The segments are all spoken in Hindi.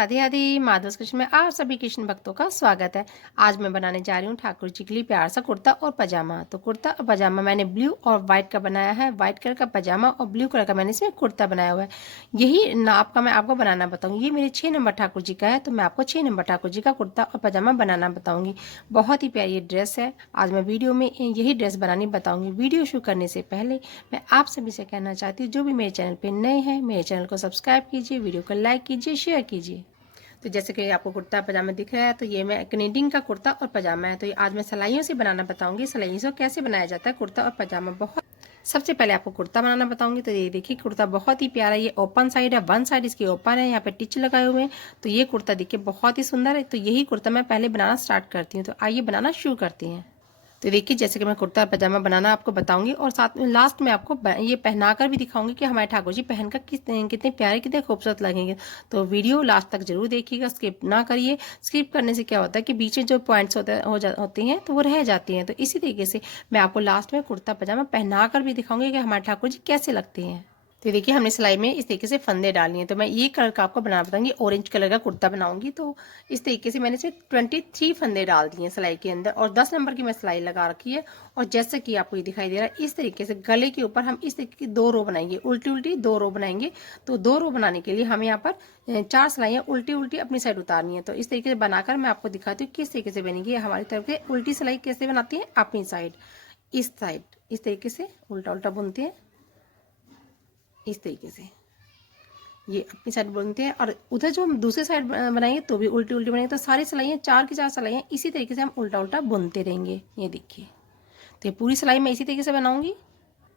राधे राधे। माधव कृष्ण में आप सभी कृष्ण भक्तों का स्वागत है। आज मैं बनाने जा रही हूँ ठाकुर जी के लिए प्यार सा कुर्ता और पजामा। तो कुर्ता और पजामा मैंने ब्लू और वाइट का बनाया है। वाइट कलर का पजामा और ब्लू कलर का मैंने इसमें कुर्ता बनाया हुआ है। यही नाप का मैं आपको बनाना बताऊँगी। ये मेरे 6 नंबर ठाकुर जी का है, तो मैं आपको 6 नंबर ठाकुर जी का कुर्ता और पजामा बनाना बताऊँगी। बहुत ही प्यारी ड्रेस है। आज मैं वीडियो में यही ड्रेस बनानी बताऊँगी। वीडियो शुरू करने से पहले मैं आप सभी से कहना चाहती हूँ, जो भी मेरे चैनल पर नए हैं मेरे चैनल को सब्सक्राइब कीजिए, वीडियो को लाइक कीजिए, शेयर कीजिए। तो जैसे कि आपको कुर्ता पजामा दिख रहा है, तो ये मैं कनेडियन का कुर्ता और पजामा है। तो ये आज मैं सिलाइयों से बनाना बताऊंगी। सिलाइयों से कैसे बनाया जाता है कुर्ता और पजामा। बहुत सबसे पहले आपको कुर्ता बनाना बताऊंगी। तो ये देखिए कुर्ता बहुत ही प्यारा है। ये ओपन साइड है, वन साइड इसकी ओपन है, यहाँ पे टिच लगाए हुए हैं। तो ये कुर्ता देखिए बहुत ही सुंदर है। तो यही कुर्ता मैं पहले बनाना स्टार्ट करती हूँ। तो आइए बनाना शुरू करती हैं। तो देखिए जैसे कि मैं कुर्ता पजामा बनाना आपको बताऊंगी और साथ में लास्ट में आपको ये पहना कर भी दिखाऊंगी कि हमारे ठाकुर जी पहनकर कितने प्यारे कितने खूबसूरत लगेंगे। तो वीडियो लास्ट तक जरूर देखिएगा, स्किप ना करिए। स्किप करने से क्या होता है कि बीच में जो पॉइंट्स होती हैं तो वो रह जाती हैं। तो इसी तरीके से मैं आपको लास्ट में कुर्ता पजामा पहना कर भी दिखाऊंगी कि हमारे ठाकुर जी कैसे लगते हैं। तो देखिए हमने सिलाई में इस तरीके से फंदे डाली हैं। तो मैं ये कलर का आपको बनाना बताऊंगी, ऑरेंज कलर का कुर्ता बनाऊंगी। तो इस तरीके से मैंने इसमें 23 फंदे डाल दिए हैं सिलाई के अंदर और 10 नंबर की मैं सिलाई लगा रखी है। और जैसे कि आपको ये दिखाई दे रहा है, इस तरीके से गले के ऊपर हम इस तरीके की 2 रो बनाएंगे, उल्टी उल्टी 2 रो बनाएंगे। तो 2 रो बनाने के लिए हमें यहाँ पर 4 सिलाइयाँ उल्टी उल्टी अपनी साइड उतारनी है। तो इस तरीके से बनाकर मैं आपको दिखाती हूँ किस तरीके से बनेगी। हमारी तरफ से उल्टी सिलाई कैसे बनाती है, अपनी साइड इस साइड इस तरीके से उल्टा उल्टा बुनते हैं। इस तरीके से ये अपनी साइड बुनते हैं और उधर जो हम दूसरी साइड बनाएंगे तो भी उल्टी उल्टी बनाएंगे। तो सारी सिलाइयाँ 4 की 4 सिलाइयाँ इसी तरीके से हम उल्टा उल्टा बुनते रहेंगे। ये देखिए, तो ये पूरी सिलाई मैं इसी तरीके से बनाऊंगी।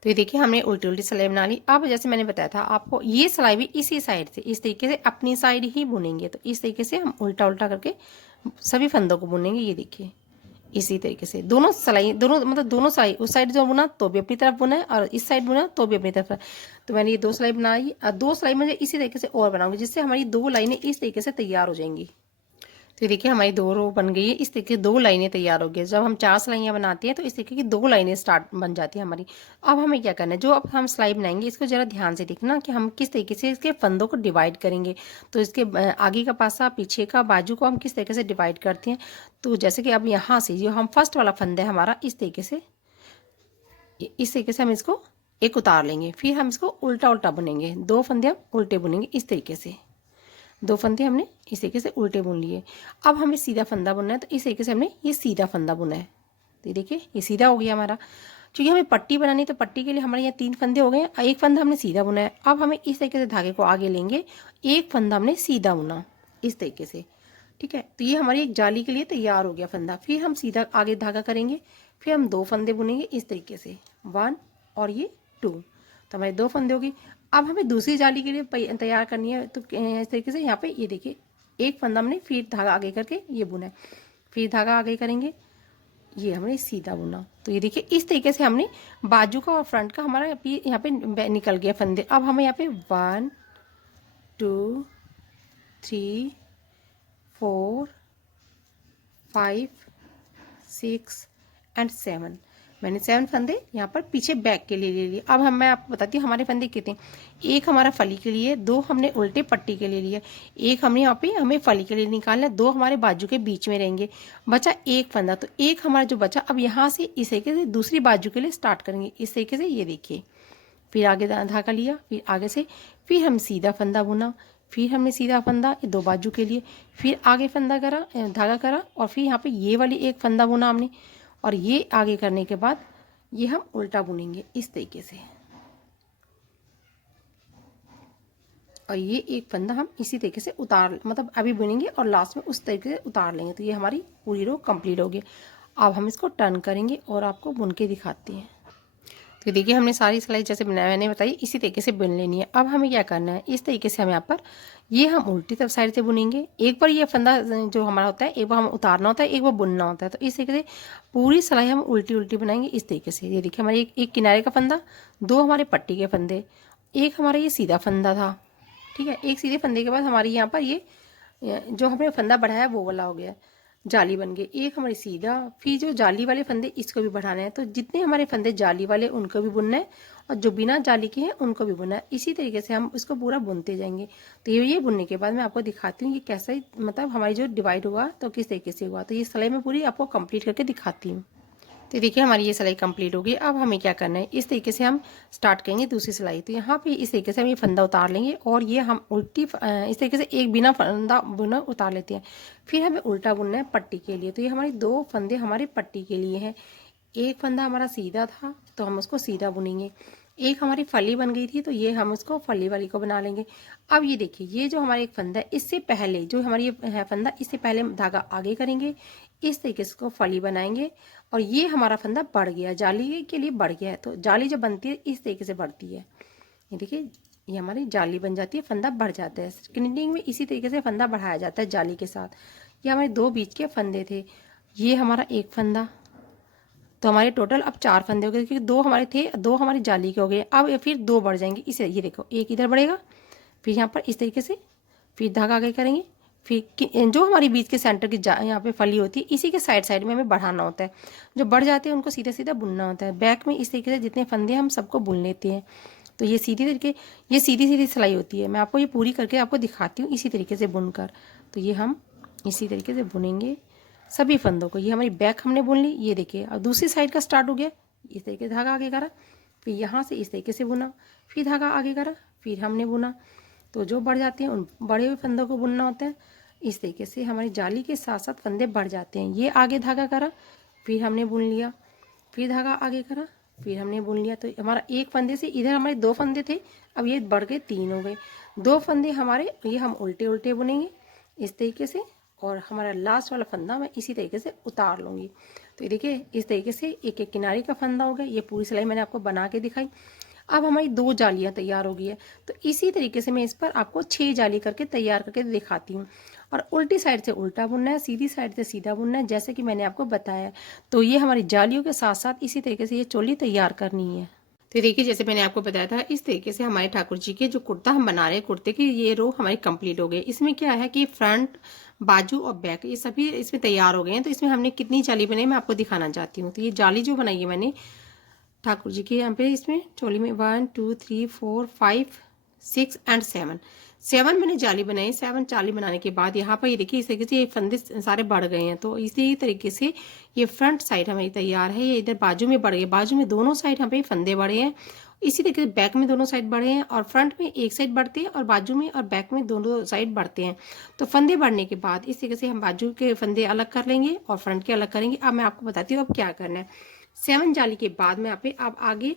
तो ये देखिए हमने उल्टी उल्टी सिलाई बना ली। अब जैसे मैंने बताया था आपको, ये सिलाई भी इसी साइड से इस तरीके से अपनी साइड ही बुनेंगे। तो इस तरीके से हम उल्टा उल्टा करके सभी फंदों को बुनेंगे। ये देखिए इसी तरीके से दोनों सिलाई, दोनों मतलब दोनों सिलाई, उस साइड जो बुना तो भी अपनी तरफ बुना है और इस साइड बुना तो भी अपनी तरफ। तो मैंने ये 2 सिलाई बनाई और 2 सिलाई मुझे इसी तरीके से और बनाऊंगी, जिससे हमारी 2 लाइनें इस तरीके से तैयार हो जाएंगी। तो देखिए हमारी 2 रो बन गई है। इस तरीके 2 लाइनें तैयार हो गई। जब हम 4 सिलाइयाँ बनाते हैं तो इस तरीके की 2 लाइनें स्टार्ट बन जाती है हमारी। अब हमें क्या करना है, जो अब हम सिलाई बनाएंगे इसको जरा ध्यान से देखना कि हम किस तरीके से इसके फंदों को डिवाइड करेंगे। तो इसके आगे का पासा, पीछे का, बाजू को हम किस तरीके से डिवाइड करते हैं। तो जैसे कि अब यहाँ से जो हम फर्स्ट वाला फंदा है हमारा, इस तरीके से हम इसको एक उतार लेंगे। फिर हम इसको उल्टा उल्टा बुनेंगे। 2 फंदे हम उल्टे बुनेंगे इस तरीके से। 2 फंदे हमने इस तरीके से उल्टे बुन लिए। अब हमें सीधा फंदा बुनना है। तो इस तरीके से हमने ये सीधा फंदा बुना है। तो ये देखिए ये सीधा हो गया हमारा। क्योंकि हमें पट्टी बनानी है तो पट्टी के लिए हमारे यहाँ 3 फंदे हो गए। एक फंदा हमने सीधा बुना है। अब हमें इस तरीके से धागे को आगे लेंगे। एक फंदा हमने सीधा बुना इस तरीके से, ठीक है। तो ये हमारी एक जाली के लिए तैयार हो गया फंदा। फिर हम सीधा आगे धागा करेंगे। फिर हम 2 फंदे बुनेंगे इस तरीके से, 1 और ये 2। तो हमारे 2 फंदे होगी। अब हमें दूसरी जाली के लिए तैयार करनी है। तो इस तरीके से यहाँ पे ये देखिए एक फंदा हमने फिर धागा आगे करके ये बुना है। फिर धागा आगे करेंगे, ये हमने सीधा बुना। तो ये देखिए इस तरीके से हमने बाजू का और फ्रंट का हमारा यहाँ पे निकल गया फंदे। अब हमें यहाँ पे 1 2 3 4 5 6 एंड 7। मैंने 7 फंदे यहाँ पर पीछे बैक के लिए ले लिए। अब मैं आपको बताती हूँ हमारे फंदे कितने। एक हमारा फली के लिए, 2 हमने उल्टे पट्टी के लिए लिए, एक हमने यहाँ पे हमें फली के लिए निकालना है, 2 हमारे बाजू के बीच में रहेंगे। बचा एक फंदा। तो एक हमारा जो बचा, अब यहाँ से इस तरीके से दूसरी बाजू के लिए स्टार्ट करेंगे इस तरीके से। ये देखिए फिर आगे धागा लिया, फिर आगे से फिर हम सीधा फंदा बुना। फिर हमने सीधा फंदा ये 2 बाजू के लिए, फिर आगे फंदा करा, धागा करा और फिर यहाँ पे ये वाली एक फंदा बुना हमने। और ये आगे करने के बाद ये हम उल्टा बुनेंगे इस तरीके से। और ये एक फंदा हम इसी तरीके से उतार, मतलब अभी बुनेंगे और लास्ट में उस तरीके से उतार लेंगे। तो ये हमारी पूरी रो कंप्लीट होगी। अब हम इसको टर्न करेंगे और आपको बुन के दिखाते हैं। तो देखिए हमने सारी सिलाई जैसे मैंने बताई इसी तरीके से बुन लेनी है। अब हमें क्या करना है, इस तरीके से हम यहाँ पर ये हम उल्टी तरफ साइड से बुनेंगे। एक बार ये फंदा जो हमारा होता है एक बार हम उतारना होता है, एक बार बुनना होता है। तो इस तरीके से पूरी सिलाई हम उल्टी उल्टी बनाएंगे इस तरीके से। ये देखिए हमारे एक किनारे का फंदा, 2 हमारे पट्टी के फंदे, एक हमारा ये सीधा फंदा था, ठीक है। एक सीधे फंदे के बाद हमारी यहाँ पर ये जो हमने फंदा बढ़ाया वो वाला हो गया। जाली बन गई, एक हमारी सीधा। फिर जो जाली वाले फंदे इसको भी बढ़ाना है, तो जितने हमारे फंदे जाली वाले उनको भी बुनना है और जो बिना जाली के हैं उनको भी बुनना है। इसी तरीके से हम इसको पूरा बुनते जाएंगे। तो ये बुनने के बाद मैं आपको दिखाती हूँ कि कैसा मतलब हमारी जो डिवाइड हुआ तो किस तरीके से हुआ। तो ये सिलाई मैं पूरी आपको कंप्लीट करके दिखाती हूँ। तो देखिए हमारी ये सिलाई कंप्लीट होगी। अब हमें क्या करना है, इस तरीके से हम स्टार्ट करेंगे दूसरी सिलाई। तो यहाँ पे इस तरीके से हम ये फंदा उतार लेंगे और ये हम उल्टी इस तरीके से एक बिना फंदा बुना उतार लेते हैं। फिर हमें उल्टा बुनना है पट्टी के लिए। तो ये हमारी दो फंदे हमारे पट्टी के लिए हैं। एक फंदा हमारा सीधा था तो हम उसको सीधा बुनेंगे। एक हमारी फली बन गई थी तो ये हम उसको फली वाली को बना लेंगे। अब ये देखिए, ये जो हमारा एक फंदा है इससे पहले जो हमारी ये है फंदा, इससे पहले धागा आगे करेंगे, इस तरीके से इसको फली बनाएंगे और ये हमारा फंदा बढ़ गया, जाली के लिए बढ़ गया है। तो जाली जब बनती है इस तरीके से बढ़ती है। ये देखिए, ये हमारी जाली बन जाती है, फंदा बढ़ जाता है। क्निटिंग में इसी तरीके से फंदा बढ़ाया जाता है जाली के साथ। ये हमारे दो बीच के फंदे थे, ये हमारा एक फंदा। तो हमारे टोटल अब 4 फंदे हो गए, क्योंकि 2 हमारे थे, 2 हमारी जाली के हो गए। अब ये फिर 2 बढ़ जाएंगे इसे, ये देखो एक इधर बढ़ेगा, फिर यहाँ पर इस तरीके से, फिर धागा आगे करेंगे, फिर जो हमारी बीच के सेंटर की यहाँ पे फली होती है इसी के साइड साइड में हमें बढ़ाना होता है। जो बढ़ जाते हैं उनको सीधा सीधा बुनना होता है। बैक में इस तरीके से जितने फंदे हम सबको बुन लेते हैं। तो ये सीधी तरीके, ये सीधी सीधी सिलाई होती है। मैं आपको ये पूरी करके आपको दिखाती हूँ इसी तरीके से बुनकर। तो ये हम इसी तरीके से बुनेंगे सभी फंदों को। ये हमारी बैक हमने बुन ली, ये देखिए। अब दूसरी साइड का स्टार्ट हो गया, इस तरीके से धागा आगे करा, फिर यहाँ से इस तरीके से बुना, फिर धागा आगे करा, फिर हमने बुना। तो जो बढ़ जाते हैं उन बड़े हुए फंदों को बुनना होता है। इस तरीके से हमारी जाली के साथ साथ फंदे बढ़ जाते हैं। ये आगे धागा करा, फिर हमने बुन लिया, फिर धागा आगे करा, फिर हमने बुन लिया। तो हमारा एक फंदे से इधर हमारे 2 फंदे थे, अब ये बढ़ गए 3 हो गए। 2 फंदे हमारे ये हम उल्टे उल्टे बुनेंगे इस तरीके से, और हमारा लास्ट वाला फंदा मैं इसी तरीके से उतार लूँगी। तो ये देखिए, इस तरीके से एक एक किनारे का फंदा हो गया। ये पूरी सिलाई मैंने आपको बना के दिखाई। अब हमारी 2 जालियाँ तैयार हो गई है। तो इसी तरीके से मैं इस पर आपको 6 जाली करके तैयार करके दिखाती हूँ। और उल्टी साइड से उल्टा बुनना है, सीधी साइड से सीधा बुनना है, जैसे कि मैंने आपको बताया। तो ये हमारी जालियों के साथ साथ इसी तरीके से ये चोली तैयार करनी है। तो देखिए, जैसे मैंने आपको बताया था इस तरीके से हमारे ठाकुर जी के जो कुर्ता हम बना रहे हैं, कुर्ते की ये रो हमारी कंप्लीट हो गई। इसमें क्या है कि फ्रंट, बाजू और बैक ये सभी इसमें तैयार हो गए हैं। तो इसमें हमने कितनी जाली बनाई मैं आपको दिखाना चाहती हूँ। तो ये जाली जो बनाई है मैंने ठाकुर जी के यहाँ पे, इसमें चोली में 1 2 3 4 5 6 एंड 7 मैंने जाली बनाई। 7 जाली बनाने के बाद यहाँ पर ये देखिए इस तरीके से ये फंदे सारे बढ़ गए हैं। तो इसी तरीके से ये फ्रंट साइड हमारी तैयार है। ये इधर बाजू में बढ़ गए, बाजू में दोनों साइड यहाँ पे फंदे बढ़े हैं। इसी तरीके से बैक में दोनों साइड बढ़े हैं, और फ्रंट में एक साइड बढ़ते हैं और बाजू में और बैक में दोनों साइड बढ़ते हैं। तो फंदे बढ़ने के बाद इस तरीके से हम बाजू के फंदे अलग कर लेंगे और फ्रंट के अलग करेंगे। अब मैं आपको बताती हूँ अब क्या करना है। 7 जाली के बाद मैं आप आगे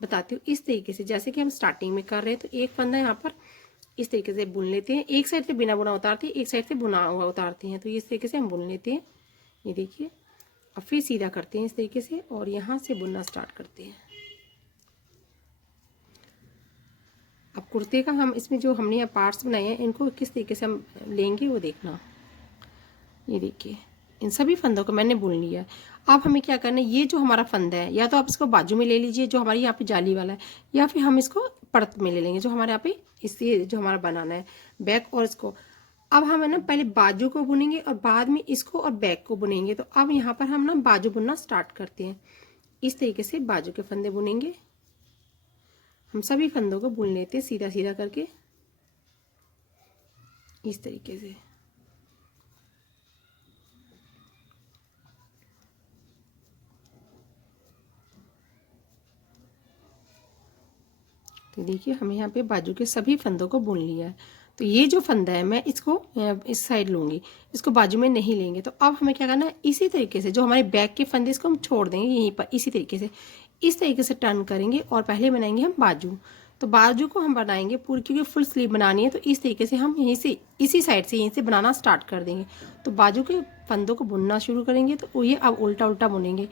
बताती हूँ इस तरीके से, जैसे कि हम स्टार्टिंग में कर रहे हैं। तो एक फंदा यहाँ पर इस तरीके से बुन लेते हैं, एक साइड से बिना बुना उतारते हैं, एक साइड से बुना हुआ उतारते हैं। तो इस तरीके से हम बुन लेते हैं, ये देखिए। और फिर सीधा करते हैं इस तरीके से और यहाँ से बुनना स्टार्ट करते हैं। अब कुर्ते का हम इसमें जो हमने पार्ट्स बनाए हैं इनको किस तरीके से हम लेंगे वो देखना। ये देखिए, इन सभी फंदों को मैंने बुन लिया है। अब हमें क्या करना है, ये जो हमारा फंदा है या तो आप इसको बाजू में ले लीजिए जो हमारी यहाँ पे जाली वाला है, या फिर हम इसको परत में ले लेंगे जो हमारे यहाँ पे इससे जो हमारा बनाना है बैक और इसको। अब हम है ना पहले बाजू को बुनेंगे और बाद में इसको और बैक को बुनेंगे। तो अब यहाँ पर हम ना बाजू बुनना स्टार्ट करते हैं। इस तरीके से बाजू के फंदे बुनेंगे। हम सभी फंदों को बुन लेते हैं सीधा सीधा करके इस तरीके से। तो देखिए, हमें यहाँ पे बाजू के सभी फंदों को बुन लिया है। तो ये जो फंदा है मैं इसको इस साइड लूँगी, इसको बाजू में नहीं लेंगे। तो अब हमें क्या करना है, इसी तरीके से जो हमारे बैक के फंदे इसको हम छोड़ देंगे यहीं पर, इसी तरीके से इस तरीके से टर्न करेंगे और पहले बनाएंगे हम बाजू। तो बाजू को हम बनाएंगे पूरी, क्योंकि फुल स्लीव बनानी है। तो इस तरीके से हम यहीं से इसी साइड से यहीं से बनाना स्टार्ट कर देंगे। तो बाजू के फंदों को बुनना शुरू करेंगे। तो ये अब उल्टा उल्टा बुनेंगे।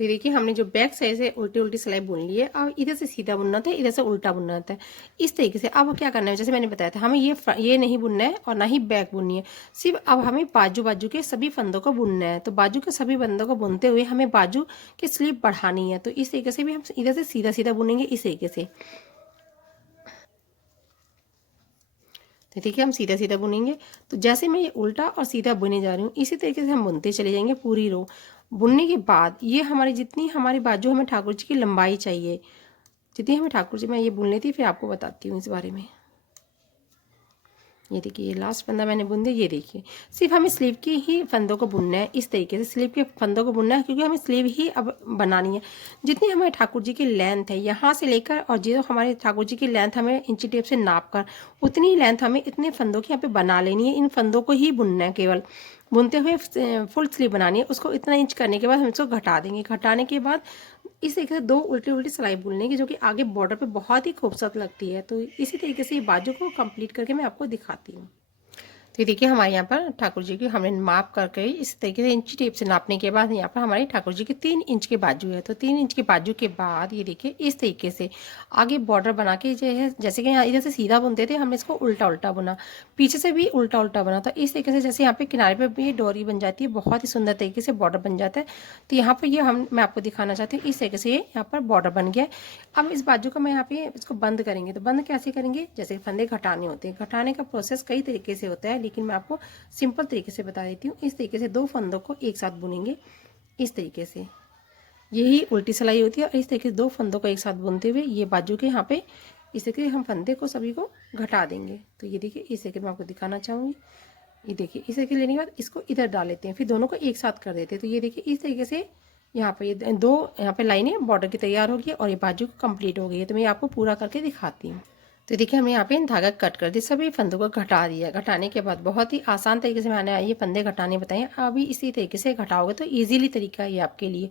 तो देखिए, हमने जो बैक साइड से उल्टी उल्टी सिलाई बुन ली है। अब इधर से सीधा बुनना था, इधर से उल्टा बुनना था, इस तरीके से। अब क्या करना है, जैसे मैंने बताया था हमें ये नहीं बुनना है और ना ही बैक बुननी है, सिर्फ अब हमें बाजू बाजू के सभी फंदों को बुनना है। तो बाजू के सभी फंदों को बुनते हुए हमें बाजू की स्लीव बढ़ानी है। तो इस तरीके से भी हम इधर से सीधा सीधा बुनेंगे इस तरीके से। तो देखिए हम सीधा सीधा बुनेंगे। तो जैसे मैं ये उल्टा और सीधा बुने जा रही हूँ, इसी तरीके से हम बुनते चले जाएंगे पूरी रो। बुनने के बाद ये हमारी जितनी हमारी बाजू हमें ठाकुर जी की लंबाई चाहिए, जितनी हमें ठाकुर जी, मैं ये बुन लेती फिर आपको बताती हूँ इस बारे में। ये देखिए ये लास्ट फंदा मैंने बुन दिया। ये देखिए सिर्फ हमें स्लीव की ही फंदों को बुनना है, इस तरीके से स्लीव के फंदों को बुनना है, क्योंकि हमें स्लीव ही अब बनानी है। जितनी हमारे ठाकुर जी की लेंथ है यहाँ से लेकर, और जो हमारे ठाकुर जी की लेंथ हमें इंची टेप से नाप कर, उतनी लेंथ हमें इतने फंदों की यहाँ पे बना लेनी है। इन फंदों को ही बुनना है, केवल बुनते हुए फुल स्लीव बनानी है। उसको इतना इंच करने के बाद हम इसको घटा देंगे। घटाने के बाद इस तरीके से 2 उल्टी उल्टी सिलाई बुनने की, जो कि आगे बॉर्डर पे बहुत ही खूबसूरत लगती है। तो इसी तरीके से ये बाजू को कंप्लीट करके मैं आपको दिखाती हूँ। तो ये देखिए हमारे यहाँ पर ठाकुर जी की हमने माप करके इस तरीके से इंची टेप से नापने के बाद यहाँ पर हमारी ठाकुर जी की 3 इंच के बाजू है। तो 3 इंच के बाजू के बाद ये देखिए इस तरीके से आगे बॉर्डर बना के जो है, जैसे कि यहाँ इधर से सीधा बुनते थे, हमने इसको उल्टा उल्टा बुना, पीछे से भी उल्टा उल्टा बना। तो इस तरीके से जैसे यहाँ पे किनारे पर भी डोरी बन जाती है, बहुत ही सुंदर तरीके से बॉर्डर बन जाता है। तो यहाँ पर ये मैं आपको दिखाना चाहती हूँ, इस तरीके से ये यहाँ पर बॉर्डर बन गया है। अब इस बाजू को मैं यहाँ पे इसको बंद करेंगे। तो बंद कैसे करेंगे, जैसे फंदे घटाने होते हैं, घटाने का प्रोसेस कई तरीके से होता है, लेकिन मैं आपको सिंपल तरीके से बता देती हूँ। इस तरीके से 2 फंदों को एक साथ बुनेंगे, इस तरीके से, यही उल्टी सिलाई होती है। और इस तरीके से 2 फंदों को एक साथ बुनते हुए ये बाजू के यहाँ पे इस तरीके से हम फंदे को सभी को घटा देंगे। तो ये देखिए इस तरीके मैं आपको दिखाना चाहूँगी। ये देखिए इस तरीके लेने के बाद इसको इधर डाल लेते हैं, फिर दोनों को एक साथ कर देते हैं। तो ये देखिए इस तरीके से यहाँ पे ये 2 यहाँ पे लाइनें बॉर्डर की तैयार होगी और ये बाजू कंप्लीट हो गई है। तो मैं आपको पूरा करके दिखाती हूँ। तो देखिए हमने यहाँ पे धागा कट कर दिया, सभी फंदों को घटा दिया। घटाने के बाद बहुत ही आसान तरीके से मैंने ये फंदे घटाने बताए। अभी इसी तरीके से घटाओगे तो इजीली तरीका है ये आपके लिए,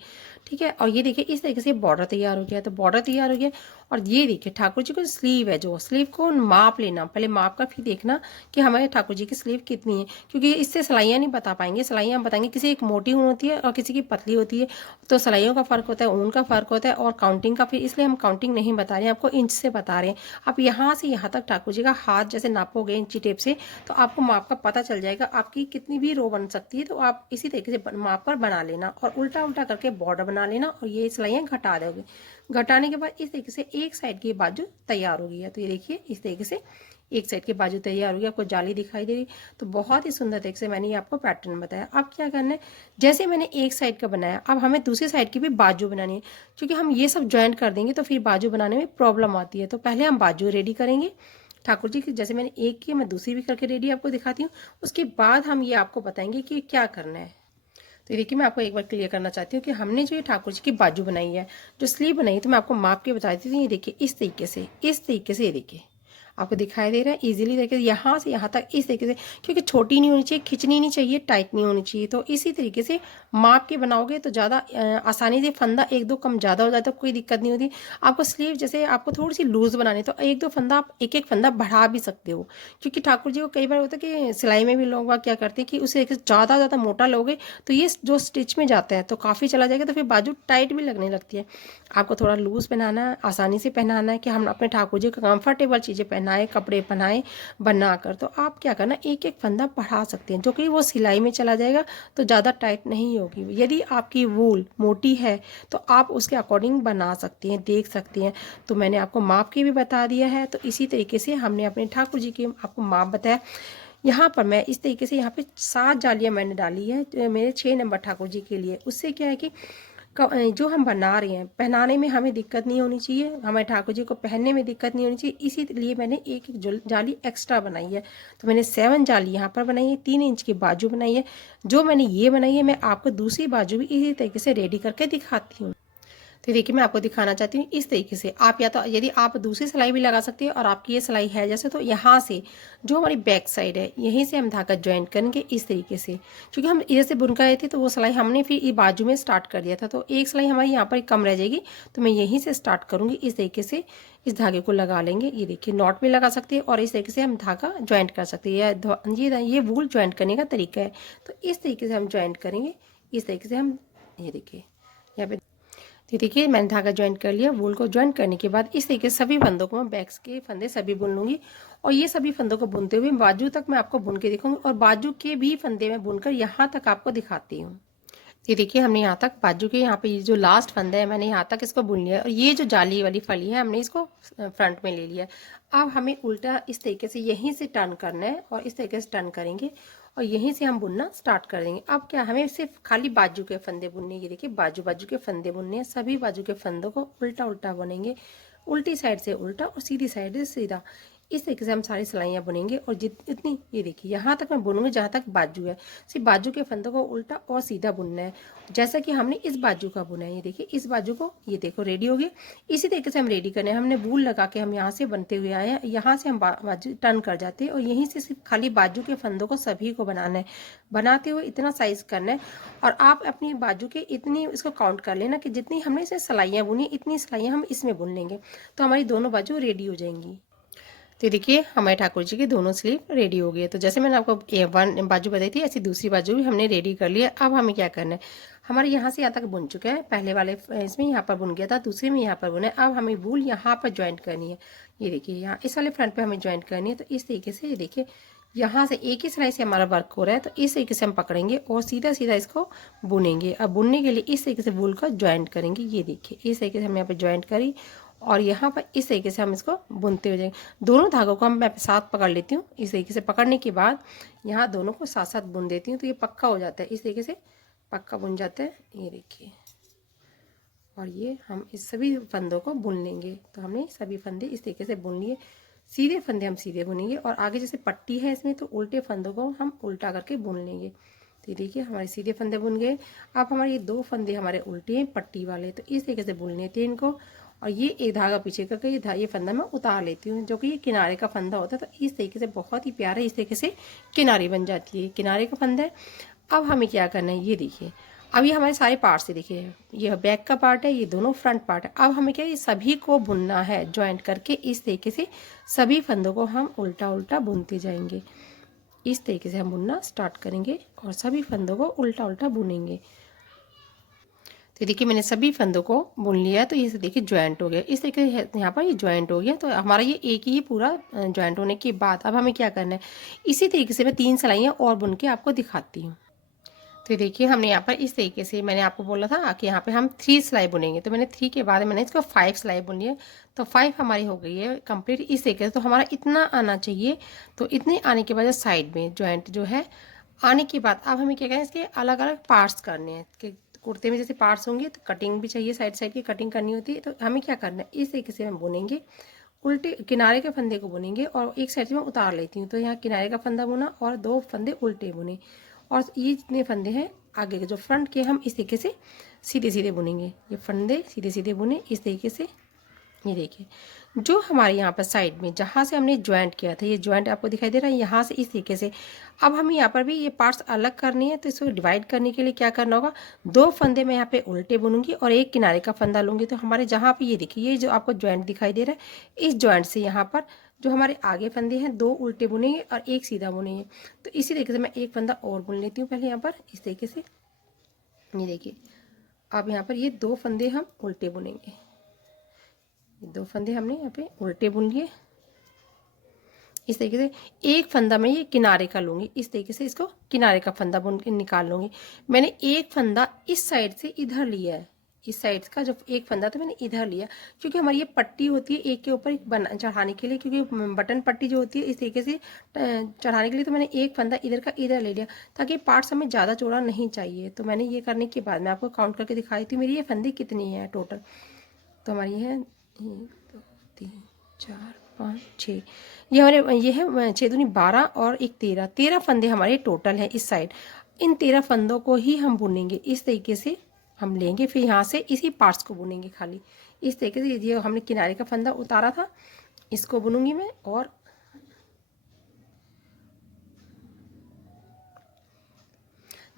ठीक है। और ये देखिए इस तरीके से बॉर्डर तैयार हो गया। तो बॉर्डर तैयार हो गया और ये देखिए ठाकुर जी को स्लीव है, जो स्लीव को माप लेना, पहले माप कर फिर देखना कि हमारे ठाकुर जी की स्लीव कितनी है, क्योंकि इससे सिलाइयाँ नहीं बता पाएंगे। सिलाइयाँ हम बताएंगे, किसी एक मोटी ऊन होती है और किसी की पतली होती है, तो सिलाइयों का फ़र्क होता है, ऊन का फ़र्क होता है और काउंटिंग का, फिर इसलिए हम काउंटिंग नहीं बता रहे हैं, आपको इंच से बता रहे हैं। आप यहाँ से यहाँ तक ठाकुर जी का हाथ जैसे नापोगे इंची टेप से, तो आपको माप का पता चल जाएगा। आपकी कितनी भी रो बन सकती है, तो आप इसी तरीके से माप पर बना लेना और उल्टा उल्टा करके बॉर्डर बना लेना और ये सिलाइयाँ घटा दोगे। घटाने के बाद इस तरीके से एक साइड की बाजू तैयार हो गई है। तो ये देखिए इस तरीके से एक साइड की बाजू तैयार हो गई, आपको जाली दिखाई दे रही। तो बहुत ही सुंदर तरीके से मैंने ये आपको पैटर्न बताया। अब क्या करना है, जैसे मैंने एक साइड का बनाया, अब हमें दूसरी साइड की भी बाजू बनानी है, क्योंकि हम ये सब ज्वाइंट कर देंगे तो फिर बाजू बनाने में प्रॉब्लम आती है। तो पहले हम बाजू रेडी करेंगे ठाकुर जी की, जैसे मैंने एक की मैं दूसरी भी करके रेडी आपको दिखाती हूँ। उसके बाद हम ये आपको बताएंगे कि क्या करना है। तो देखिए मैं आपको एक बार क्लियर करना चाहती हूँ कि हमने जो ये ठाकुर जी की बाजू बनाई है, जो स्लीव बनाई है, तो मैं आपको माप के बता देती हूँ। ये देखिए इस तरीके से, इस तरीके से, ये देखिए आपको दिखाई दे रहा है इजीली तरीके से, यहाँ से यहाँ तक इस तरीके से, क्योंकि छोटी नहीं होनी चाहिए, खिंचनी नहीं चाहिए, टाइट नहीं होनी चाहिए। तो इसी तरीके से माप के बनाओगे तो ज़्यादा आसानी से, फंदा 1-2 कम ज़्यादा हो जाता है, कोई दिक्कत नहीं होती। आपको स्लीव जैसे आपको थोड़ी सी लूज़ बनानी है, तो 1-2 फंदा आप एक फंदा बढ़ा भी सकते हो, क्योंकि ठाकुर जी को कई बार होता है कि सिलाई में भी लोग क्या करते हैं कि उसे ज़्यादा मोटा लोगे तो ये जो स्टिच में जाता है तो काफ़ी चला जाएगा, तो फिर बाजू टाइट भी लगने लगती है। आपको थोड़ा लूज़ पहनाना है, आसानी से पहनाना है कि हम अपने ठाकुर जी को कंफर्टेबल चीज़ें पहनाएं, कपड़े पहनाएं बनाकर। तो आप क्या करना, एक एक फंदा बढ़ा सकते हैं, जो कि वो सिलाई में चला जाएगा, तो ज़्यादा टाइट नहीं होगी। यदि आपकी वूल मोटी है तो आप उसके अकॉर्डिंग बना सकती हैं, देख सकती हैं। तो मैंने आपको माप की भी बता दिया है। तो इसी तरीके से हमने अपने ठाकुर जी के आपको माप बताया। यहाँ पर मैं इस तरीके से यहाँ पे 7 जालियाँ मैंने डाली है मेरे 6 नंबर ठाकुर जी के लिए। उससे क्या है कि जो हम बना रहे हैं, पहनाने में हमें दिक्कत नहीं होनी चाहिए, हमारे ठाकुर जी को पहनने में दिक्कत नहीं होनी चाहिए, इसीलिए मैंने एक एक जाली एक्स्ट्रा बनाई है। तो मैंने 7 जाली यहाँ पर बनाई है, 3 इंच की बाजू बनाई है। जो मैंने ये बनाई है, मैं आपको दूसरी बाजू भी इसी तरीके से रेडी करके दिखाती हूँ। तो देखिए मैं आपको दिखाना चाहती हूँ इस तरीके से। आप या तो यदि आप दूसरी सिलाई भी लगा सकती है, और आपकी ये सिलाई है जैसे, तो यहाँ से जो हमारी बैक साइड है, यहीं से हम धागा ज्वाइंट करेंगे इस तरीके से, क्योंकि हम इधर से बुनकर आए थे तो वो सिलाई हमने फिर ये बाजू में स्टार्ट कर दिया था, तो एक सिलाई हमारी यहाँ पर कम रह जाएगी। तो मैं यहीं से स्टार्ट करूँगी, इस तरीके से इस धागे को लगा लेंगे। ये देखिए नॉट भी लगा सकते हैं और इस तरीके से हम धागा ज्वाइंट कर सकते हैं। ये वूल ज्वाइंट करने का तरीका है। तो इस तरीके से हम ज्वाइंट करेंगे, इस तरीके से हम, ये देखिए यहाँ पे, तो देखिए मैंने धागा ज्वाइंट कर लिया। वूल को ज्वाइंट करने के बाद इस तरीके से सभी फंदों को मैं बैक्स के फंदे सभी बुन लूँगी, और ये सभी फंदों को बुनते हुए बाजू तक मैं आपको बुन के दिखाऊंगी, और बाजू के भी फंदे में बुनकर यहाँ तक आपको दिखाती हूँ। ये देखिए हमने यहाँ तक बाजू के यहाँ पे ये जो लास्ट फंदा है मैंने यहाँ तक इसको बुन लिया है और ये जो जाली वाली फली है हमने इसको फ्रंट में ले लिया है। अब हमें उल्टा इस तरीके से यहीं से टर्न करना है और इस तरीके से टर्न करेंगे और यहीं से हम बुनना स्टार्ट कर देंगे। अब क्या हमें सिर्फ खाली बाजू के फंदे बुनने, ये देखिए बाजू बाजू के फंदे बुनने हैं। सभी बाजू के फंदों को उल्टा उल्टा बुनेंगे, उल्टी साइड से उल्टा और सीधी साइड से सीधा। इस तरीके से हम सारी सिलाइयाँ बुनेंगे और इतनी, ये देखिए यहाँ तक मैं बुनूंगी जहाँ तक बाजू है। सिर्फ बाजू के फंदों को उल्टा और सीधा बुनना है जैसा कि हमने इस बाजू का बुना है। ये देखिए इस बाजू को, ये देखो रेडी हो गया। इसी तरीके से हम रेडी करने हैं। हमने वूल लगा के हम यहाँ से बनते हुए आए हैं, यहाँ से हम बाजू टर्न कर जाते हैं और यहीं से सिर्फ खाली बाजू के फंदों को सभी को बनाना है। बनाते हुए इतना साइज करना है और आप अपनी बाजू के इतनी इसको काउंट कर लेना कि जितनी हमने इसे सिलाइयाँ बुनी इतनी सिलाइयाँ हम इसमें बुन लेंगे तो हमारी दोनों बाजू रेडी हो जाएंगी। तो देखिए हमारे ठाकुर जी की दोनों स्लीव रेडी हो गई है। तो जैसे मैंने आपको वन बाजू बताई थी ऐसी दूसरी बाजू भी हमने रेडी कर लिया। अब हमें क्या करना है, हमारे यहाँ से यहाँ तक बुन चुका है। पहले वाले इसमें यहाँ पर बुन गया था, दूसरे में यहाँ पर बुना है। अब हमें वूल यहाँ पर ज्वाइंट करनी है। ये देखिए यहाँ इस वाले फ्रंट पे हमें ज्वाइंट करनी है। तो इस तरीके से ये देखिए यहाँ से एक ही सिलाई से हमारा वर्क हो रहा है तो इस तरीके से हम पकड़ेंगे और सीधा सीधा इसको बुनेंगे। अब बुनने के लिए इस तरीके से वूल का ज्वाइंट करेंगे। ये देखिए इस तरीके से हम यहाँ पर ज्वाइंट करी और यहाँ पर इस तरीके से हम इसको बुनते हो जाएंगे। दोनों धागों को हम मैं साथ पकड़ लेती हूँ। इस तरीके से पकड़ने के बाद यहाँ दोनों को साथ साथ बुन देती हूँ तो ये पक्का हो जाता है। इस तरीके से पक्का बुन जाता है, ये देखिए। और ये हम इस सभी फंदों को बुन लेंगे। तो हमने सभी फंदे इस तरीके से बुन लिए। सीधे फंदे हम सीधे बुनेंगे और आगे जैसे पट्टी है इसमें तो उल्टे फंदों को हम उल्टा करके बुन लेंगे। तो देखिए हमारे सीधे फंदे बुन गए। अब हमारे ये दो फंदे हमारे उल्टे हैं पट्टी वाले, तो इस तरीके से बुन लेते हैं इनको। और ये एक धागा पीछे करके ये फंदा मैं उतार लेती हूँ जो कि ये किनारे का फंदा होता है। तो इस तरीके से बहुत ही प्यारा इस तरीके से किनारी बन जाती है। किनारे का फंदा है। अब हमें क्या करना है, ये देखिए अब ये हमारे सारे पार्ट्स से देखिए ये बैक का पार्ट है, ये दोनों फ्रंट पार्ट है। अब हमें क्या ये सभी को बुनना है ज्वाइंट करके। इस तरीके से सभी फंदों को हम उल्टा उल्टा बुनते जाएंगे। इस तरीके से हम बुनना स्टार्ट करेंगे और सभी फंदों को उल्टा उल्टा बुनेंगे। तो देखिए मैंने सभी फंदों को बुन लिया तो ये देखिए ज्वाइंट हो गया। इस तरीके से यहाँ पर ये ज्वाइंट हो गया। तो हमारा ये एक ही पूरा ज्वाइंट होने के बाद अब हमें क्या करना है, इसी तरीके से मैं 3 सिलाइयाँ और बुन के आपको दिखाती हूँ। तो देखिए हमने यहाँ पर इस तरीके से, मैंने आपको बोला था कि यहाँ पे हम 3 सिलाई बुनेंगे तो मैंने 3 के बाद मैंने इसको 5 सिलाई बुनी है। तो 5 हमारी हो गई है कंप्लीट इस तरीके से। तो हमारा इतना आना चाहिए। तो इतने आने के बाद साइड में ज्वाइंट जो है आने के बाद अब हमें क्या करना है, इसके अलग अलग पार्ट्स करने हैं। कि कुर्ते में जैसे पार्ट्स होंगे तो कटिंग भी चाहिए, साइड साइड की कटिंग करनी होती है। तो हमें क्या करना है, इस तरीके से हम बुनेंगे। उल्टे किनारे के फंदे को बुनेंगे और एक साइड से मैं उतार लेती हूँ। तो यहाँ किनारे का फंदा बुना और 2 फंदे उल्टे बुने और ये जितने फंदे हैं आगे के जो फ्रंट के हम इस तरीके से सीधे सीधे बुनेंगे। ये फंदे सीधे सीधे बुने इस तरीके से। ये देखिए जो हमारे यहाँ पर साइड में जहाँ से हमने ज्वाइंट किया था, ये ज्वाइंट आपको दिखाई दे रहा है यहाँ से इस तरीके से। अब हमें यहाँ पर भी ये पार्ट्स अलग करनी है। तो इसको डिवाइड करने के लिए क्या करना होगा, 2 फंदे मैं यहाँ पे उल्टे बुनूंगी और एक किनारे का फंदा लूँगी। तो हमारे जहाँ पे ये देखिए ये जो आपको ज्वाइंट दिखाई दे रहा है, इस ज्वाइंट से यहाँ पर जो हमारे आगे फंदे हैं 2 उल्टे बुनेंगे और एक सीधा बुनेंगे। तो इसी तरीके से मैं एक फंदा और बुन लेती हूँ पहले यहाँ पर इस तरीके से। ये देखिए अब यहाँ पर ये 2 फंदे हम उल्टे बुनेंगे। 2 फंदे हमने यहाँ पे उल्टे बुन लिए। इस तरीके से एक फंदा मैं ये किनारे का लूँगी। इस तरीके से इसको किनारे का फंदा बुन के निकाल लूँगी। मैंने एक फंदा इस साइड से इधर लिया है। इस साइड का जो एक फंदा था मैंने इधर लिया क्योंकि हमारी ये पट्टी होती है एक के ऊपर एक बना चढ़ाने के लिए, क्योंकि बटन पट्टी जो होती है इस तरीके से चढ़ाने के लिए। तो मैंने एक फंदा इधर का इधर ले लिया ताकि पार्ट्स हमें ज़्यादा चौड़ा नहीं चाहिए। तो मैंने ये करने के बाद मैं आपको काउंट करके दिखा देती हूँ मेरी ये फंदे कितनी है टोटल। तो हमारी है 1 2 3 4 5 6, ये हमारे ये है 6 दूनी 12 और एक 13 फंदे हमारे टोटल हैं इस साइड। इन 13 फंदों को ही हम बुनेंगे। इस तरीके से हम लेंगे फिर यहाँ से इसी पार्ट्स को बुनेंगे खाली इस तरीके से। ये हमने किनारे का फंदा उतारा था इसको बुनूंगी मैं। और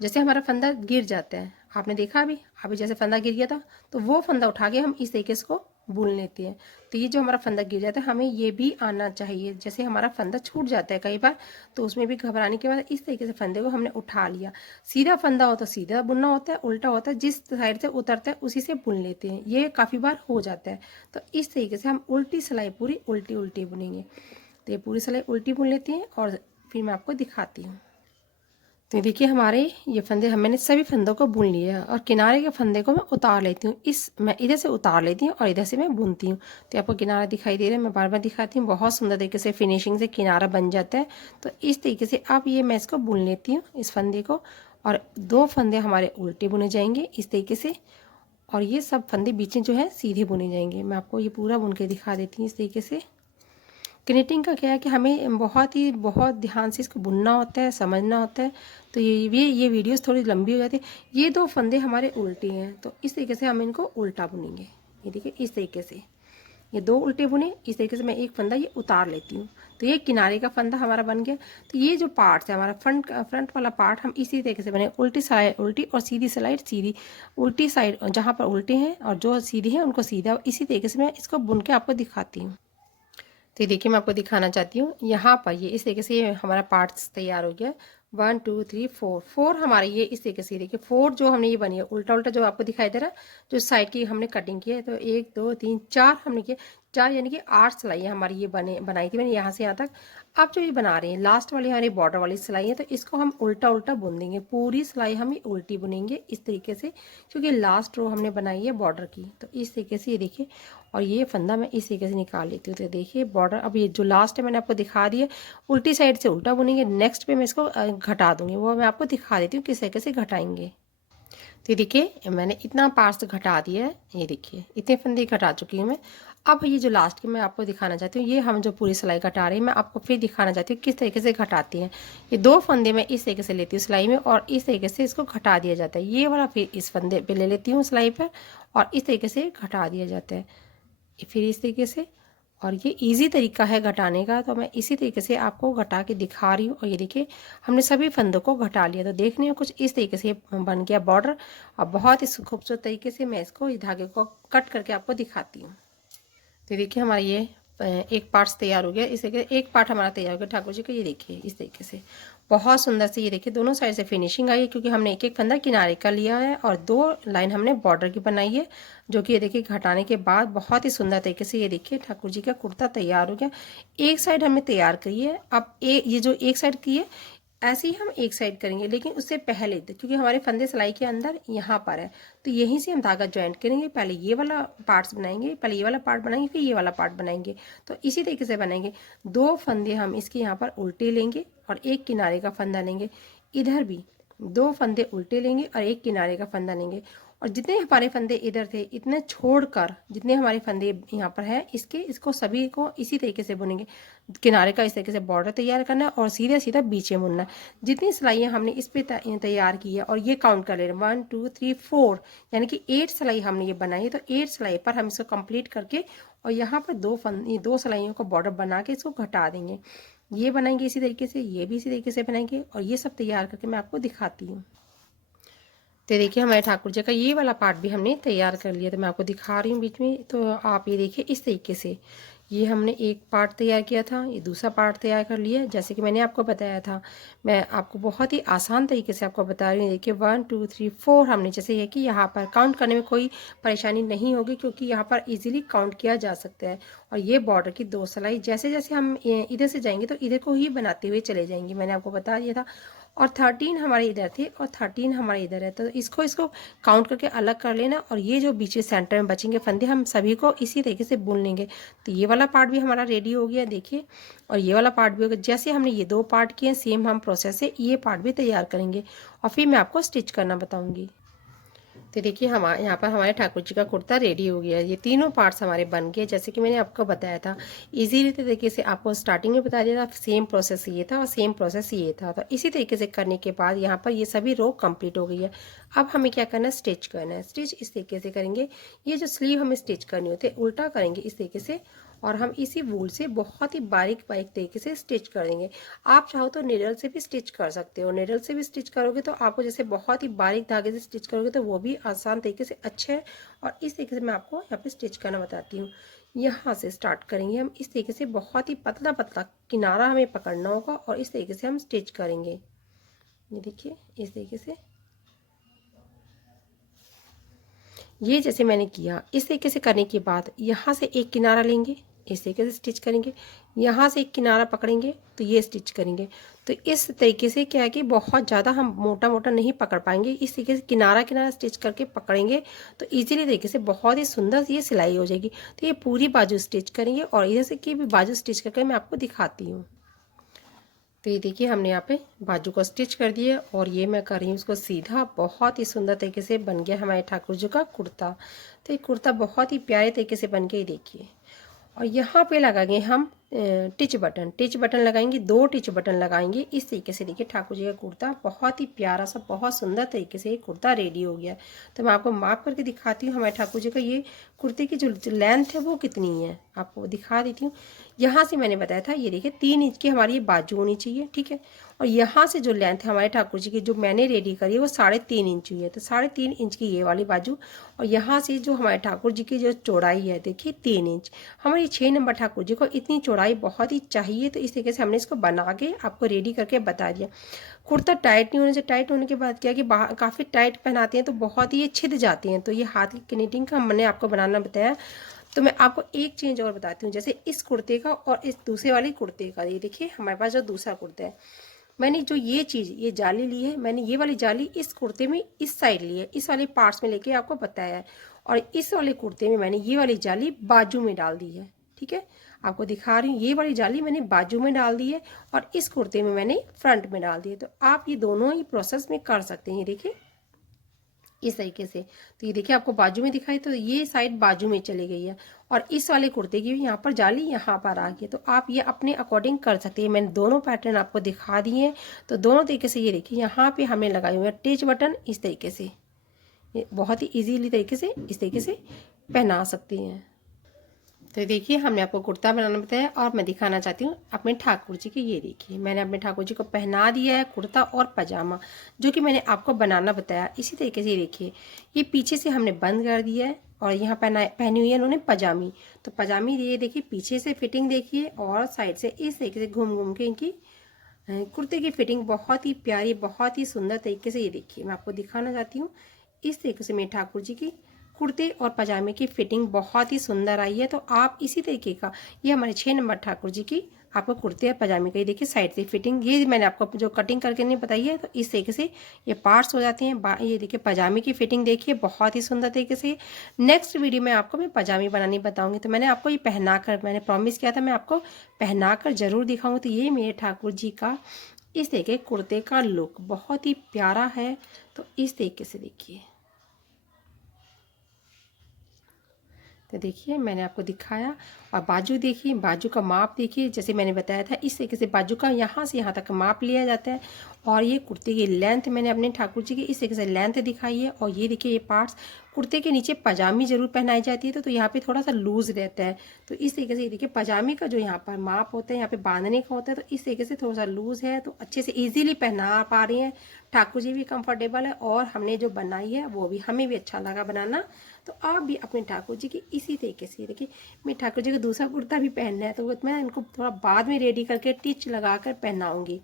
जैसे हमारा फंदा गिर जाता है, आपने देखा अभी जैसे फंदा गिर गया था तो वो फंदा उठा के हम इस तरीके से को बुन लेते हैं। तो ये जो हमारा फंदा गिर जाता है हमें ये भी आना चाहिए। जैसे हमारा फंदा छूट जाता है कई बार तो उसमें भी घबराने के बाद इस तरीके से फंदे को हमने उठा लिया। सीधा फंदा हो तो सीधा बुनना होता है, उल्टा होता है जिस साइड से उतरता है उसी से बुन लेते हैं। ये काफ़ी बार हो जाता है। तो इस तरीके से हम उल्टी सिलाई पूरी उल्टी उल्टी बुनेंगे। तो ये पूरी सिलाई उल्टी बुन लेती हैं और फिर मैं आपको दिखाती हूँ। तो देखिए हमारे ये फंदे मैंने सभी फंदों को बुन लिया है और किनारे के फंदे को मैं उतार लेती हूँ। मैं इधर से उतार लेती हूँ और इधर से मैं बुनती हूँ। तो आपको किनारा दिखाई दे रहा है, मैं बार बार दिखाती हूँ। बहुत सुंदर तरीके से फिनिशिंग से किनारा बन जाता है। तो इस तरीके से अब ये मैं इसको बुन लेती हूँ, इस फंदे को। और 2 फंदे हमारे उल्टे बुने जाएंगे इस तरीके से, और ये सब फंदे बीच में जो है सीधे बुने जाएंगे। मैं आपको ये पूरा बुन के दिखा देती हूँ इस तरीके से। ग्रीटिंग का क्या है कि हमें बहुत ध्यान से इसको बुनना होता है, समझना होता है। तो ये वीडियोस थोड़ी लंबी हो जाती है। ये 2 फंदे हमारे उल्टे हैं, तो इस तरीके से हम इनको उल्टा बुनेंगे। ये देखिए इस तरीके से ये 2 उल्टे बुने, इस तरीके से मैं एक फंदा ये उतार लेती हूँ। तो ये किनारे का फंदा हमारा बन गया। तो ये जो पार्ट है हमारा फ्रंट वाला पार्ट, हम इसी तरीके से बने, उल्टी साइड उल्टी और सीधी साइड सीधी। उल्टी साइड जहाँ पर उल्टे हैं और जो सीधी हैं उनको सीधा, इसी तरीके से मैं इसको बुन के आपको दिखाती हूँ। तो ये देखिए मैं आपको दिखाना चाहती हूँ, यहाँ पर ये इस तरीके से ये हमारा पार्ट्स तैयार हो गया। 1 2 3 4 4 हमारे ये इस तरीके से देखिए 4 जो हमने ये बनी है उल्टा उल्टा जो आपको दिखाई दे रहा है, जो साइड की हमने कटिंग की है। तो 1 2 3 4 हमने किया, 4 यानी कि 8 सिलाई हमारी ये बनाई थी मैंने यहाँ से यहाँ तक। अब जो ये बना रहे हैं लास्ट वाली हमारी बॉर्डर वाली सिलाई है, तो इसको हम उल्टा उल्टा बुन देंगे। पूरी सिलाई हम ये उल्टी बुनेंगे इस तरीके से, क्योंकि लास्ट रो हमने बनाई है बॉर्डर की। तो इस तरीके से ये देखिए, और ये फंदा मैं इस तरीके से निकाल लेती हूँ। तो देखिए बॉर्डर, अब ये जो लास्ट है मैंने आपको दिखा दिया, उल्टी साइड से उल्टा बुनेंगे। नेक्स्ट पे मैं इसको घटा दूंगी, वो मैं आपको दिखा देती हूँ किस तरीके से घटाएंगे। तो ये देखिए मैंने इतना पार्ट्स घटा दिया है, ये देखिए इतने फंदे घटा चुकी हूँ मैं। अब ये जो लास्ट की मैं आपको दिखाना चाहती हूँ, ये हम जो पूरी सिलाई घटा रहे हैं, मैं आपको फिर दिखाना चाहती हूँ किस तरीके से घटाती हैं। ये 2 फंदे मैं इस तरीके से लेती हूँ सिलाई में, और इस तरीके से इसको घटा दिया जाता है। ये वाला फिर इस फंदे पे ले लेती हूँ सिलाई पर, और इस तरीके से घटा दिया जाता है फिर इस तरीके से। और ये इजी तरीका है घटाने का, तो मैं इसी तरीके से आपको घटा के दिखा रही हूँ। और ये देखिए हमने सभी फंदों को घटा लिया। तो देखने में कुछ इस तरीके से बन गया बॉर्डर, और बहुत ही खूबसूरत तरीके से मैं इसको इस धागे को कट करके आपको दिखाती हूँ। तो देखिए हमारा ये एक पार्ट्स तैयार हो गया। इस तरीके एक पार्ट हमारा तैयार हो गया ठाकुर जी का। ये देखिए इस तरीके से बहुत सुंदर से ये देखिए दोनों साइड से फिनिशिंग आई है, क्योंकि हमने एक एक फंदा किनारे का लिया है और 2 लाइन हमने बॉर्डर की बनाई है, जो कि ये देखिए घटाने के बाद बहुत ही सुंदर तरीके से ये देखिए ठाकुर जी का कुर्ता तैयार हो गया। एक साइड हमने तैयार करी है। अब ये जो एक साइड की है, ऐसे ही हम एक साइड करेंगे, लेकिन उससे पहले क्योंकि हमारे फंदे सिलाई के अंदर यहाँ पर है, तो यहीं से हम धागा ज्वाइंट करेंगे। पहले ये वाला पार्ट्स बनाएंगे, पहले ये वाला पार्ट बनाएंगे, फिर ये वाला पार्ट बनाएंगे। तो इसी तरीके से बनाएंगे। 2 फंदे हम इसके यहाँ पर उल्टे लेंगे और एक किनारे का फंदा लेंगे। इधर भी 2 फंदे उल्टे लेंगे और एक किनारे का फंदा लेंगे। और जितने हमारे फंदे इधर थे, इतने छोड़कर जितने हमारे फंदे यहाँ पर है, इसको सभी को इसी तरीके से बुनेंगे। किनारे का इस तरीके से बॉर्डर तैयार करना है और सीधा सीधा बीच में बुनना है। जितनी सिलाइयाँ हमने इस पे तैयार की है, और ये काउंट कर ले रहे हैं 1 2 3 4, यानी कि 8 सिलाई हमने ये बनाई है। तो 8 सिलाई पर हम इसको कंप्लीट करके और यहाँ पर 2 सिलाइयों को बॉर्डर बना के इसको घटा देंगे। ये बनाएंगे इसी तरीके से, ये भी इसी तरीके से बनाएंगे, और ये सब तैयार करके मैं आपको दिखाती हूँ। तो देखिए हमारे ठाकुर जी का ये वाला पार्ट भी हमने तैयार कर लिया। तो मैं आपको दिखा रही हूँ बीच में। तो आप ये देखिए इस तरीके से ये हमने एक पार्ट तैयार किया था, ये दूसरा पार्ट तैयार कर लिया। जैसे कि मैंने आपको बताया था, मैं आपको बहुत ही आसान तरीके से आपको बता रही हूँ। देखिए 1 2 3 4 हमने, जैसे ये कि यहाँ पर काउंट करने में कोई परेशानी नहीं होगी, क्योंकि यहाँ पर इजीली काउंट किया जा सकता है। और ये बॉर्डर की 2 सिलाई जैसे जैसे हम इधर से जाएंगे, तो इधर को ही बनाते हुए चले जाएंगे, मैंने आपको बता दिया था। और 13 हमारे इधर थे और 13 हमारे इधर है, तो इसको काउंट करके अलग कर लेना। और ये जो बीच सेंटर में बचेंगे फंदे, हम सभी को इसी तरीके से बुन लेंगे। तो ये वाला पार्ट भी हमारा रेडी हो गया देखिए, और ये वाला पार्ट भी हो गया। जैसे हमने ये 2 पार्ट किए, सेम हम प्रोसेस से ये पार्ट भी तैयार करेंगे, और फिर मैं आपको स्टिच करना बताऊंगी। तो देखिए यहाँ पर हमारे ठाकुर जी का कुर्ता रेडी हो गया। ये तीनों पार्ट्स हमारे बन गए, जैसे कि मैंने आपको बताया था। इजीली तरीके से आपको स्टार्टिंग में बता दिया था, सेम प्रोसेस ये था और सेम प्रोसेस ये था। तो इसी तरीके से करने के बाद यहाँ पर ये सभी रो कंप्लीट हो गई है। अब हमें क्या करना है, स्टिच करना है। स्टिच इस तरीके से करेंगे, ये जो स्लीव हमें स्टिच करनी होती है उल्टा करेंगे इस तरीके से, और हम इसी वूल से बहुत ही बारीक बारीक तरीके से स्टिच कर देंगे। आप चाहो तो निडल से भी स्टिच कर सकते हो। निडल से भी स्टिच करोगे तो आपको जैसे बहुत ही बारीक धागे से स्टिच करोगे तो वो भी आसान तरीके से अच्छा है। और इस तरीके से मैं आपको यहाँ पे स्टिच करना बताती हूँ। यहाँ से स्टार्ट करेंगे हम इस तरीके से, बहुत ही पतला पतला किनारा हमें पकड़ना होगा, और इस तरीके से हम स्टिच करेंगे। ये देखिए इस तरीके से, ये जैसे मैंने किया इस तरीके से करने के बाद यहाँ से एक किनारा लेंगे, इस तरीके से स्टिच करेंगे। यहाँ से एक किनारा पकड़ेंगे तो ये स्टिच करेंगे। तो इस तरीके से क्या है कि बहुत ज़्यादा हम मोटा मोटा नहीं पकड़ पाएंगे, इस तरीके से किनारा किनारा स्टिच करके पकड़ेंगे तो इजीली तरीके से बहुत ही सुंदर ये सिलाई हो जाएगी। तो ये पूरी बाजू स्टिच करेंगे और इधर से की भी बाजू स्टिच करके मैं आपको दिखाती हूँ। तो ये देखिए हमने यहाँ पे बाजू को स्टिच कर दिया और ये मैं कर रही हूँ उसको सीधा। बहुत ही सुंदर तरीके से बन गया हमारे ठाकुर जी का कुर्ता। तो ये कुर्ता बहुत ही प्यारे तरीके से बन के, देखिए। और यहाँ पे लगाएंगे हम टिच बटन लगाएंगे, 2 टिच बटन लगाएंगे। इस तरीके से देखिए ठाकुर जी का कुर्ता बहुत ही प्यारा सा, बहुत सुंदर तरीके से ये कुर्ता रेडी हो गया। तो मैं आपको माप करके दिखाती हूँ हमारे ठाकुर जी का ये कुर्ते की जो लेंथ है वो कितनी है, आपको दिखा देती हूँ। यहाँ से मैंने बताया था, ये देखिए 3 इंच की हमारी ये बाजू होनी चाहिए, ठीक है। और यहाँ से जो लेंथ है हमारे ठाकुर जी की जो मैंने रेडी करी है वो 3.5 इंच हुई है। तो 3.5 इंच की ये वाली बाजू, और यहाँ से जो हमारे ठाकुर जी की जो चौड़ाई है देखिए 3 इंच। हमारी 6 नंबर ठाकुर जी को इतनी चौड़ाई बहुत ही चाहिए। तो इस तरीके से हमने इसको बना के आपको रेडी करके बता दिया। कुर्ता टाइट नहीं होने से, टाइट होने के बाद क्या कि काफ़ी टाइट पहनाते हैं तो बहुत ही छिद जाती हैं। तो ये हाथ की कनेटिंग का मैंने आपको बनाना बताया। तो मैं आपको एक चीज़ और बताती हूँ, जैसे इस कुर्ते का और इस दूसरे वाले कुर्ते का। ये देखिए हमारे पास जो दूसरा कुर्ता है, मैंने जो ये चीज़ ये जाली ली है, मैंने ये वाली जाली इस कुर्ते में इस साइड ली है, इस वाले पार्ट्स में लेके आपको बताया है। और इस वाले कुर्ते में मैंने ये वाली जाली बाजू में डाल दी है, ठीक है। आपको दिखा रही हूँ, ये वाली जाली मैंने बाजू में डाल दी है और इस कुर्ते में मैंने फ्रंट में डाल दी है। तो आप ये दोनों ही प्रोसेस में कर सकते हैं। ये देखिए इस तरीके से। तो ये देखिए आपको बाजू में दिखाई, तो ये साइड बाजू में चली गई है और इस वाले कुर्ते की भी यहाँ पर जाली यहाँ पर आ गई। तो आप ये अपने अकॉर्डिंग कर सकते हैं। मैंने दोनों पैटर्न आपको दिखा दिए हैं। तो दोनों तरीके से ये देखिए यहाँ पे हमने लगाए हुए हैं टिच बटन। इस तरीके से ये बहुत ही इजीली तरीके से इस तरीके से पहना सकती हैं। तो देखिए हमने आपको कुर्ता बनाना बताया और मैं दिखाना चाहती हूँ अपने ठाकुर जी की। ये देखिए मैंने अपने ठाकुर जी को पहना दिया है कुर्ता और पजामा, जो कि मैंने आपको बनाना बताया। इसी तरीके से देखिए ये पीछे से हमने बंद कर दिया है और यहाँ पहनी हुई है इन्होंने पजामी। तो पजामी ये देखिए पीछे से फिटिंग देखिए और साइड से इस तरीके से घूम घूम के इनकी कुर्ते की फिटिंग बहुत ही प्यारी, बहुत ही सुंदर तरीके से। ये देखिए मैं आपको दिखाना चाहती हूँ इस तरीके से मेरे ठाकुर जी की कुर्ते और पजामे की फिटिंग बहुत ही सुंदर आई है। तो आप इसी तरीके का, ये हमारे 6 नंबर ठाकुर जी की आपको कुर्ते और पजामे का ये देखिए साइड से फिटिंग, ये मैंने आपको जो कटिंग करके नहीं बताई है। तो इस तरीके से ये पार्ट्स हो जाते हैं। ये देखिए पजामे की फिटिंग देखिए बहुत ही सुंदर तरीके से। नेक्स्ट वीडियो में आपको मैं पजामी बनानी बताऊंगी। तो मैंने आपको ये पहना कर, मैंने प्रॉमिस किया था मैं आपको पहना कर जरूर दिखाऊंगी। तो ये मेरे ठाकुर जी का इस तरीके कुर्ते का लुक बहुत ही प्यारा है। तो इस तरीके से देखिए, तो देखिए मैंने आपको दिखाया। और बाजू देखिए, बाजू का माप देखिए, जैसे मैंने बताया था इस तरीके से बाजू का यहाँ से यहाँ तक माप लिया जाता है। और ये कुर्ते की लेंथ मैंने अपने ठाकुर जी की इस तरीके से लेंथ दिखाई है। और ये देखिए ये पार्ट्स कुर्ते के नीचे पजामी जरूर पहनाई जाती है तो यहाँ पे थोड़ा सा लूज रहता है। तो इस तरीके से ये देखिए पजामी का जो यहाँ पर माप होता है, यहाँ पे बांधने का होता है, तो इस तरीके से थोड़ा सा लूज है। तो अच्छे से इजीली पहना पा रही हैं, ठाकुर जी भी कंफर्टेबल है और हमने जो बनाई है वो भी हमें भी अच्छा लगा बनाना। तो आप भी अपने ठाकुर जी की इसी तरीके से, देखिए मैं ठाकुर जी का दूसरा कुर्ता भी पहनना है तो मैं इनको थोड़ा बाद में रेडी करके टिच लगा कर पहनाऊँगी।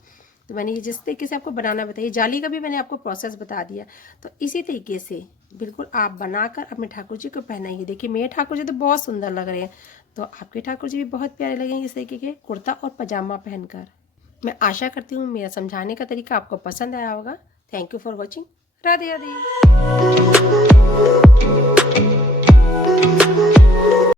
तो मैंने ये जिस तरीके से आपको बनाना बताइए, जाली का भी मैंने आपको प्रोसेस बता दिया। तो इसी तरीके से बिल्कुल आप बनाकर अपने ठाकुर जी को पहनाइए। देखिए मेरे ठाकुर जी तो बहुत सुंदर लग रहे हैं, तो आपके ठाकुर जी भी बहुत प्यारे लगेंगे इस तरीके के कुर्ता और पजामा पहनकर। मैं आशा करती हूँ मेरा समझाने का तरीका आपको पसंद आया होगा। Thank you for watching. Radhe Radhe.